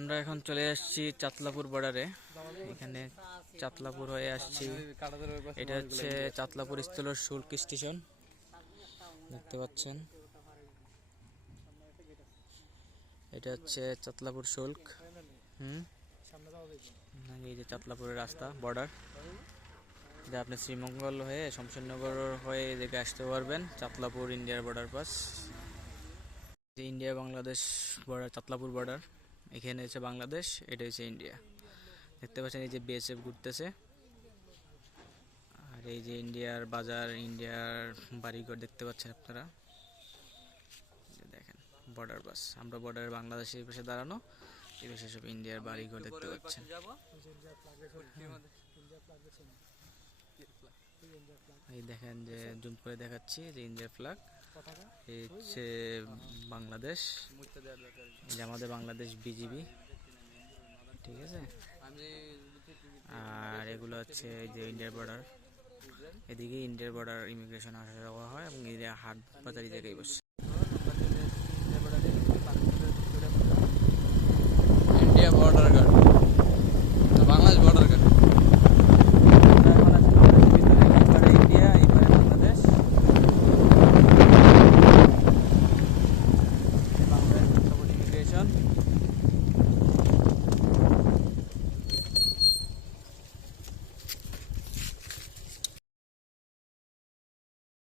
আমরা এখন চলে আসছি চাতলাপুর বর্ডারে। এখানে চাতলাপুর হয়ে আসছি। এটা হচ্ছে চাতলাপুর স্থলের শুল্ক স্টেশন, দেখতে পাচ্ছেন। এটা হচ্ছে চাতলাপুর শুল্ক। এই যে চাতলাপুরের রাস্তা বর্ডার, যা আপনি শ্রীমঙ্গল হয়ে শমশেরনগর হয়ে এদিকে আসতে পারবেন। চাতলাপুর ইন্ডিয়ার border pass, India Bangladesh border, Chatlapur border. এখানে হচ্ছে বাংলাদেশ, এটা হচ্ছে ইন্ডিয়া। দেখতে পাচ্ছেন এই যে বিএসএফ ঘুরতেছে, আর এই যে ইন্ডিয়ার বাজার, ইন্ডিয়ার বাড়িঘর দেখতে পাচ্ছেন আপনারা। দেখেন বর্ডার পাস, আমরা বর্ডারে বাংলাদেশের পাশে দাঁড়ানো, এই পাশে সব ইন্ডিয়ার বাড়িঘর দেখতে পাচ্ছেন। এই দেখেন যে জুম করে দেখাচ্ছি যে ইন্ডিয়ার ফ্ল্যাগ, এই হচ্ছে বাংলাদেশ, এই যে আমাদের বাংলাদেশ বিজিবি, ঠিক আছে। আর এগুলো হচ্ছে যে ইন্ডিয়ার বর্ডার, এদিকে ইন্ডিয়ার বর্ডার ইমিগ্রেশন আসা যাওয়া হয় এবং এরিয়া হাট বাজার এই জায়গায় বসে। India border guard, Bangladesh border guard. India, এইবারে বাংলাদেশ, বাংলাদেশ ইমিগ্রেশন।